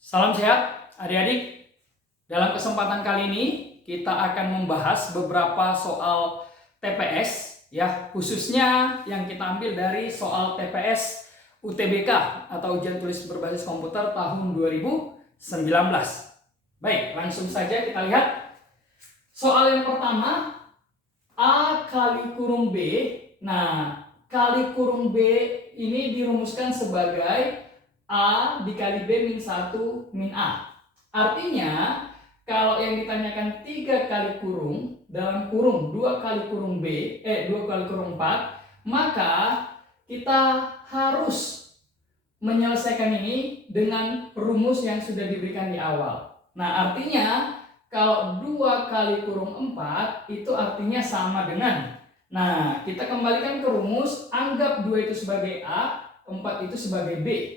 Salam sehat adik-adik. Dalam kesempatan kali ini kita akan membahas beberapa soal TPS ya, khususnya yang kita ambil dari soal TPS UTBK atau ujian tulis berbasis komputer tahun 2019. Baik, langsung saja kita lihat. Soal yang pertama, A kali kurung B. Nah, kali kurung B ini dirumuskan sebagai A dikali B min 1 min A. Artinya, kalau yang ditanyakan 3 kali kurung, dalam kurung 2 kali kurung B, 2 kali kurung 4, maka kita harus menyelesaikan ini dengan rumus yang sudah diberikan di awal. Nah, artinya, kalau 2 kali kurung 4, itu artinya sama dengan. Nah, kita kembalikan ke rumus, anggap 2 itu sebagai A, 4 itu sebagai B.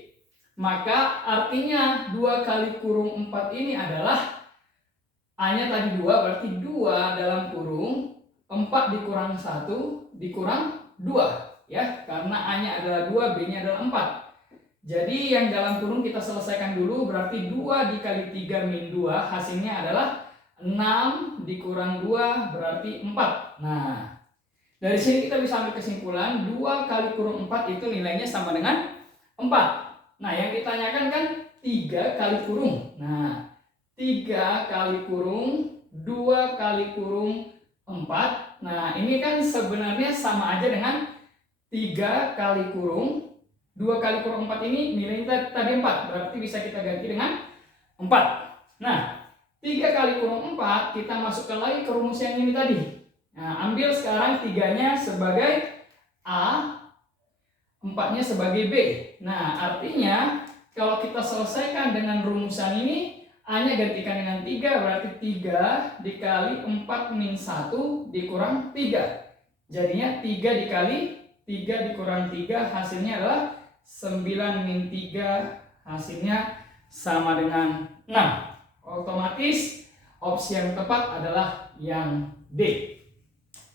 Maka artinya 2 kali kurung 4 ini adalah A-nya tadi 2, berarti 2 dalam kurung 4 dikurang 1 dikurang 2 ya, karena A-nya adalah 2, B-nya adalah 4. Jadi yang dalam kurung kita selesaikan dulu, berarti 2 dikali 3 min 2 hasilnya adalah 6 dikurang 2 berarti 4. Nah, dari sini kita bisa ambil kesimpulan 2 kali kurung 4 itu nilainya sama dengan 4. Nah, yang ditanyakan kan 3 kali kurung. Nah, 3 kali kurung 2 kali kurung 4. Nah, ini kan sebenarnya sama aja dengan 3 kali kurung 2 kali kurung 4 ini nilainya tadi 4. Berarti bisa kita ganti dengan 4. Nah, 3 kali kurung 4 kita masukkan lagi ke rumus yang ini tadi. Nah, ambil sekarang 3-nya sebagai A, 4-nya sebagai B. Nah, artinya kalau kita selesaikan dengan rumusan ini, A-nya gantikan dengan 3, berarti 3 dikali 4 min 1 dikurang 3. Jadinya 3 dikali 3 dikurang 3 hasilnya adalah 9 min 3, hasilnya sama dengan 6. Otomatis opsi yang tepat adalah yang D.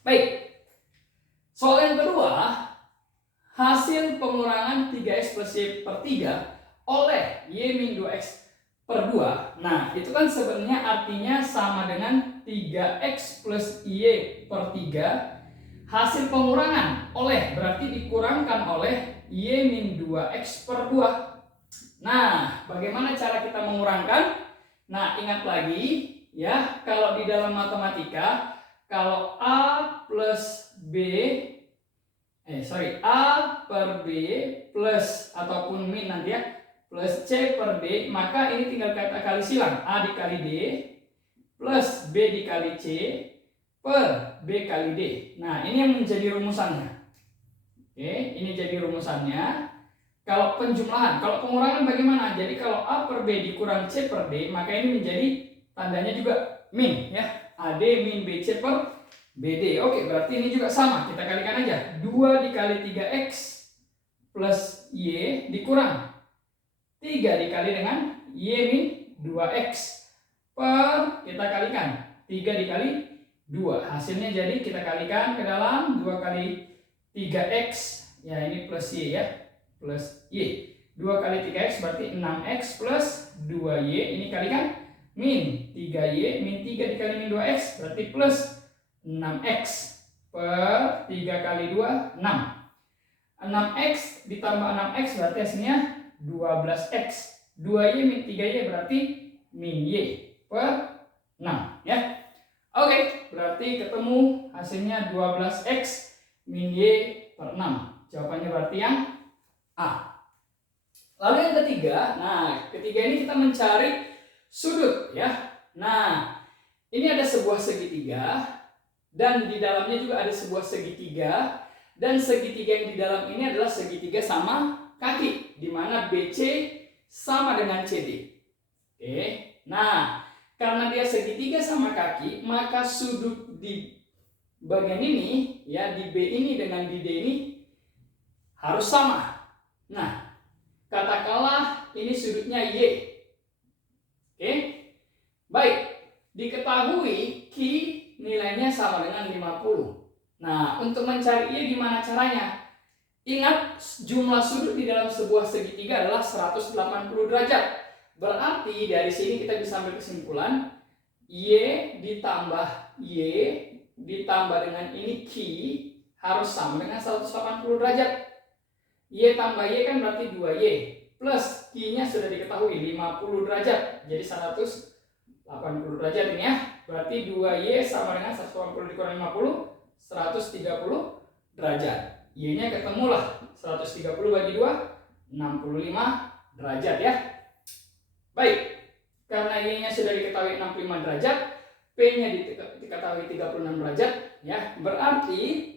Baik. Soal yang kedua, hasil pengurangan 3x plus y per 3 oleh y min 2x per 2. Nah, itu kan sebenarnya artinya sama dengan 3x plus y per 3. Hasil pengurangan oleh berarti dikurangkan oleh y min 2x per 2. Nah, bagaimana cara kita mengurangkan? Nah, ingat lagi ya, kalau di dalam matematika, kalau A plus B A per B plus ataupun min nanti ya, plus C per D, maka ini tinggal kita kali silang. A dikali D plus B dikali C per B kali D. Nah, ini yang menjadi rumusannya. Oke, ini jadi rumusannya. Kalau penjumlahan, kalau pengurangan bagaimana? Jadi kalau A per B dikurang C per D, maka ini menjadi tandanya juga min ya. AD min BC per BD. Oke, berarti ini juga sama. Kita kalikan aja. 2 dikali 3x plus Y dikurang 3 dikali dengan Y min 2x per, kita kalikan 3 dikali 2. Hasilnya jadi kita kalikan ke dalam 2 kali 3x. Ya, ini plus Y ya. Plus Y. 2 kali 3x berarti 6x plus 2Y. Ini kalikan min 3Y. Min 3 dikali min 2x berarti plus 6x per 3 kali 2, 6. 6x ditambah 6x berarti hasilnya 12x. 2y min 3y berarti min y per 6 ya. Oke, berarti ketemu hasilnya 12x min y per 6. Jawabannya berarti yang A. Lalu yang ketiga, nah ketiga ini kita mencari sudut ya. Nah, ini ada sebuah segitiga dan di dalamnya juga ada sebuah segitiga, dan segitiga yang di dalam ini adalah segitiga sama kaki, di mana BC sama dengan CD. Oke. Nah, karena dia segitiga sama kaki, maka sudut di bagian ini ya, di B ini dengan di D ini harus sama. Nah, katakanlah ini sudutnya Y. Oke. Baik, diketahui Q nilainya sama dengan 50. Nah, untuk mencari Y gimana caranya? Ingat, jumlah sudut di dalam sebuah segitiga adalah 180 derajat. Berarti dari sini kita bisa ambil kesimpulan Y ditambah Y ditambah dengan ini Q harus sama dengan 180 derajat. Y tambah Y kan berarti 2Y. Plus Q-nya sudah diketahui 50 derajat. Jadi 180 derajat ini ya. Berarti 2Y sama dengan 180 dikurang 50, 130 derajat. Y-nya ketemulah 130 bagi 2, 65 derajat ya. Baik, karena Y-nya sudah diketahui 65 derajat, P-nya diketahui 36 derajat ya. Berarti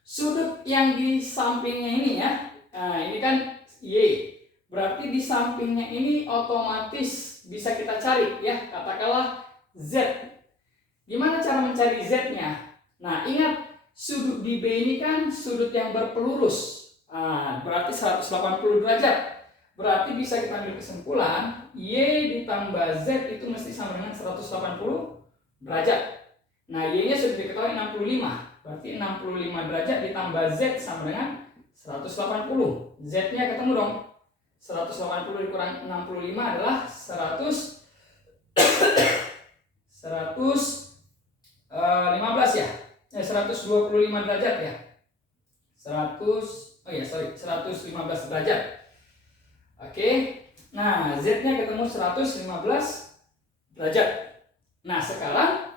sudut yang di sampingnya ini ya, nah ini kan Y, berarti di sampingnya ini otomatis bisa kita cari ya, katakanlah Z. Gimana cara mencari Z-nya? Nah ingat, sudut di B ini kan sudut yang berpelurus, berarti 180 derajat. Berarti bisa kita ambil kesimpulan Y ditambah Z itu mesti sama dengan 180 derajat. Nah Y-nya sudah diketahui 65. Berarti 65 derajat ditambah Z sama dengan 180. Z-nya ketemu dong. 180 dikurang 65 adalah 115 ya. 125 derajat ya. 115 derajat. Oke. Nah, Z-nya ketemu 115 derajat. Nah, sekarang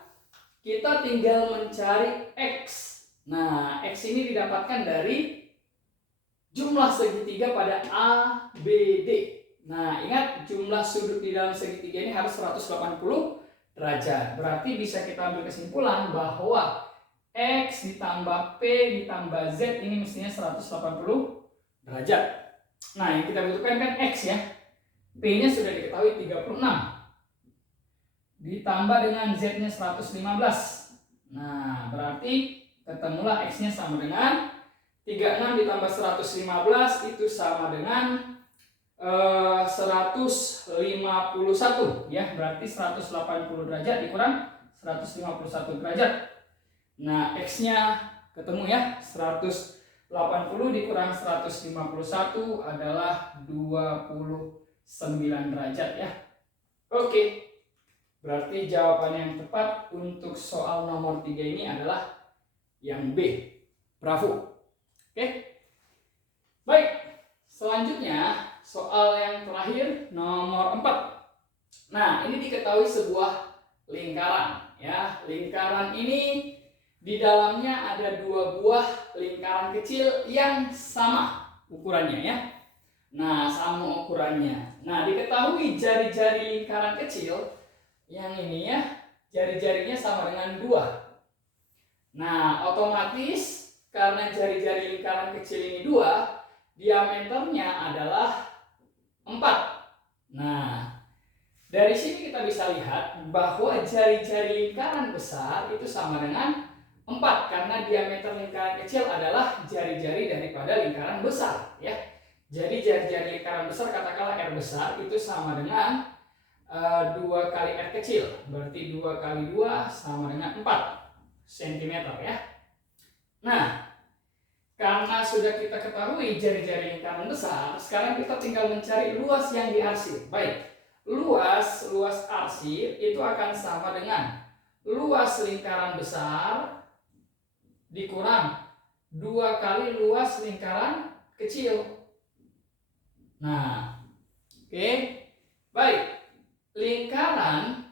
kita tinggal mencari X. Nah, X ini didapatkan dari jumlah segitiga pada ABD. Nah, ingat jumlah sudut di dalam segitiga ini harus 180 derajat. Berarti bisa kita ambil kesimpulan bahwa X ditambah P ditambah Z ini mestinya 180 derajat. Nah, yang kita butuhkan kan X ya. P-nya sudah diketahui 36. Ditambah dengan Z-nya 115. Nah, berarti ketemulah X-nya sama dengan 36 ditambah 115 itu sama dengan 151 ya. Berarti 180 derajat dikurang 151 derajat. Nah, X-nya ketemu ya. 180 dikurang 151 adalah 29 derajat ya. Oke. Berarti jawaban yang tepat untuk soal nomor 3 ini adalah yang B. Bravo. Oke. Baik. Selanjutnya soal yang terakhir nomor 4. Nah, ini diketahui sebuah lingkaran ya. Lingkaran ini di dalamnya ada 2 buah lingkaran kecil yang sama ukurannya ya. Nah, sama ukurannya. Nah, diketahui jari-jari lingkaran kecil yang ini ya, jari-jarinya sama dengan 2. Nah, otomatis karena jari-jari lingkaran kecil ini 2, diameternya adalah 4. Nah, dari sini kita bisa lihat bahwa jari-jari lingkaran besar itu sama dengan 4 karena diameter lingkaran kecil adalah jari-jari daripada lingkaran besar ya. Jadi jari-jari lingkaran besar katakanlah R besar itu sama dengan 2 kali R kecil. Berarti 2 kali 2 sama dengan 4 cm ya. Nah, karena sudah kita ketahui jari-jari lingkaran besar, sekarang kita tinggal mencari luas yang diarsir. Baik, luas arsir itu akan sama dengan luas lingkaran besar dikurang 2 kali luas lingkaran kecil. Nah, oke. Baik, lingkaran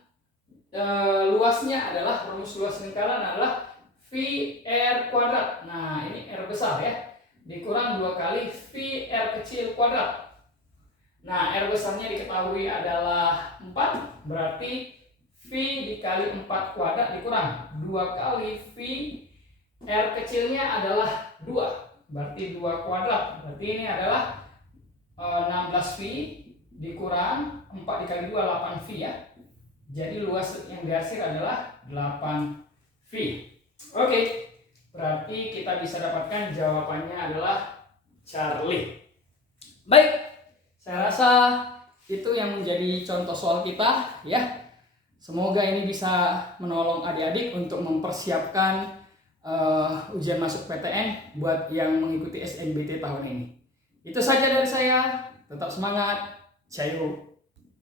luasnya adalah, rumus luas lingkaran adalah VR kuadrat. Nah, ini R besar ya, dikurang 2 kali VR kecil kuadrat. Nah, R besarnya diketahui adalah 4, berarti V dikali 4 kuadrat dikurang 2 kali V R kecilnya adalah 2, berarti 2 kuadrat. Berarti ini adalah 16V dikurang 4 dikali 2, 8V ya. Jadi luas yang diarsir adalah 8V. Oke, berarti kita bisa dapatkan jawabannya adalah Charlie. Baik, saya rasa itu yang menjadi contoh soal kita ya. Semoga ini bisa menolong adik-adik untuk mempersiapkan ujian masuk PTN buat yang mengikuti SNBT tahun ini. Itu saja dari saya. Tetap semangat. Cairo.